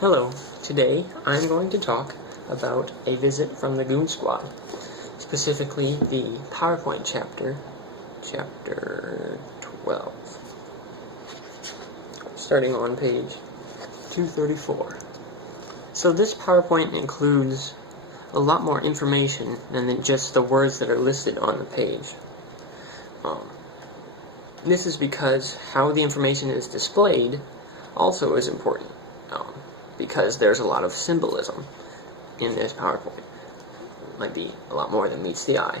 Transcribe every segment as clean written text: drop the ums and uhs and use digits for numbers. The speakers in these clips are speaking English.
Hello, today I'm going to talk about a visit from the Goon Squad, specifically the PowerPoint chapter 12, starting on page 234. So this PowerPoint includes a lot more information than just the words that are listed on the page. This is because how the information is displayed also is important. Because there's a lot of symbolism in this PowerPoint. Might be a lot more than meets the eye.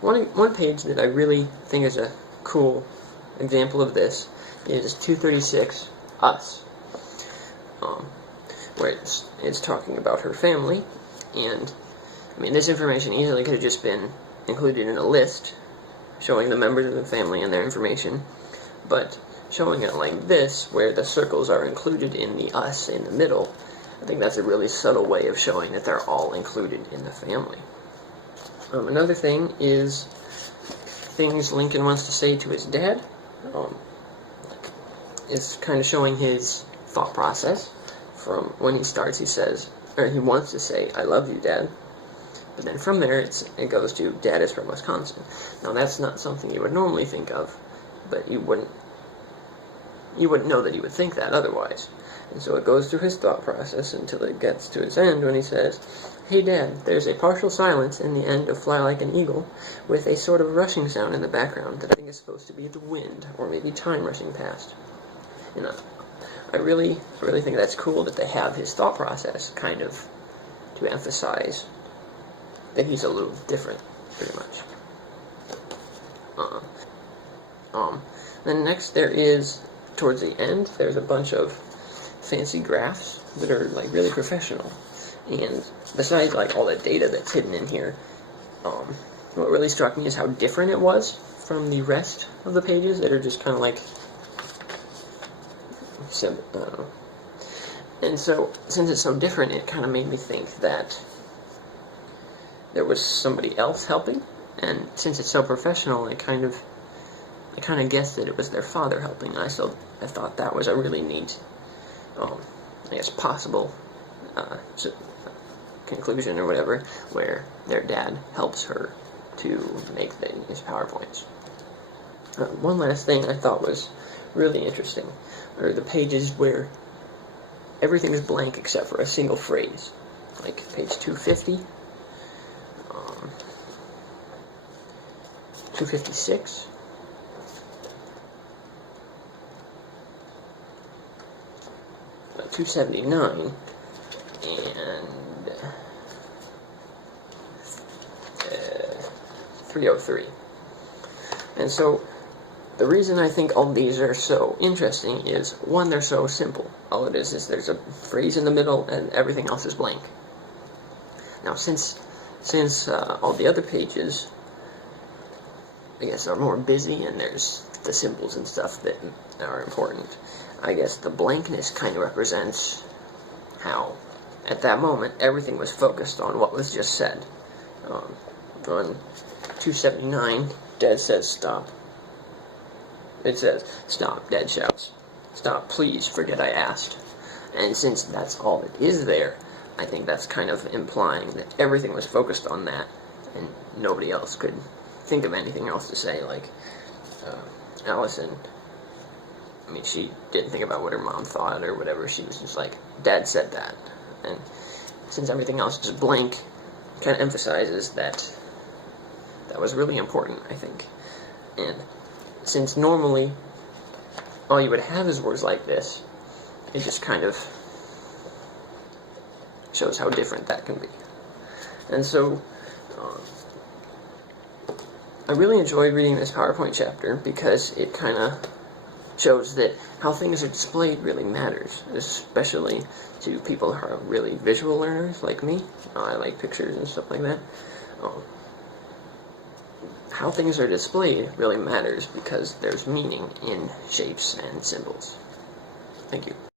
One page that I really think is a cool example of this is 236, Us, where it's talking about her family, and I mean, this information easily could have just been included in a list showing the members of the family and their information, but showing it like this, where the circles are included in the us in the middle, I think that's a really subtle way of showing that they're all included in the family. Another thing is things Lincoln wants to say to his dad. It's kind of showing his thought process. From when he starts, he says, or he wants to say, "I love you, Dad." But then from there, it goes to, "Dad is from Wisconsin." Now that's not something you would normally think of, but you wouldn't know that he would think that otherwise. And so it goes through his thought process until it gets to its end when he says, "Hey Dad, there's a partial silence in the end of Fly Like an Eagle with a sort of rushing sound in the background that I think is supposed to be the wind or maybe time rushing past." You know, I really think that's cool that they have his thought process kind of to emphasize that he's a little different, pretty much. Then next there is, towards the end, there's a bunch of fancy graphs that are like really professional. And besides like all the data that's hidden in here, what really struck me is how different it was from the rest of the pages that are just kind of like, I don't know. And so, since it's so different, it kind of made me think that there was somebody else helping, and since it's so professional, I kind of guessed that it was their father helping, and I thought that was a really neat, I guess, possible conclusion or whatever, where their dad helps her to make these PowerPoints. One last thing I thought was really interesting are the pages where everything is blank except for a single phrase, like page 250, 256, 279, and 303. And so the reason I think all these are so interesting is, one, they're so simple. All it is there's a phrase in the middle and everything else is blank. Now since all the other pages, I guess, are more busy and there's the symbols and stuff that are important, I guess the blankness kind of represents how, at that moment, everything was focused on what was just said. On 279, Dad says, "Stop." It says, "Stop," Dad shouts. "Stop, please, forget I asked." And since that's all that is there, I think that's kind of implying that everything was focused on that, and nobody else could think of anything else to say. Like, Allison, I mean, she didn't think about what her mom thought or whatever. She was just like, "Dad said that." And since everything else is blank, it kind of emphasizes that that was really important, I think. And since normally all you would have is words like this, it just kind of shows how different that can be. And so, I really enjoyed reading this PowerPoint chapter because it kind of shows that how things are displayed really matters, especially to people who are really visual learners like me. I like pictures and stuff like that. How things are displayed really matters because there's meaning in shapes and symbols. Thank you.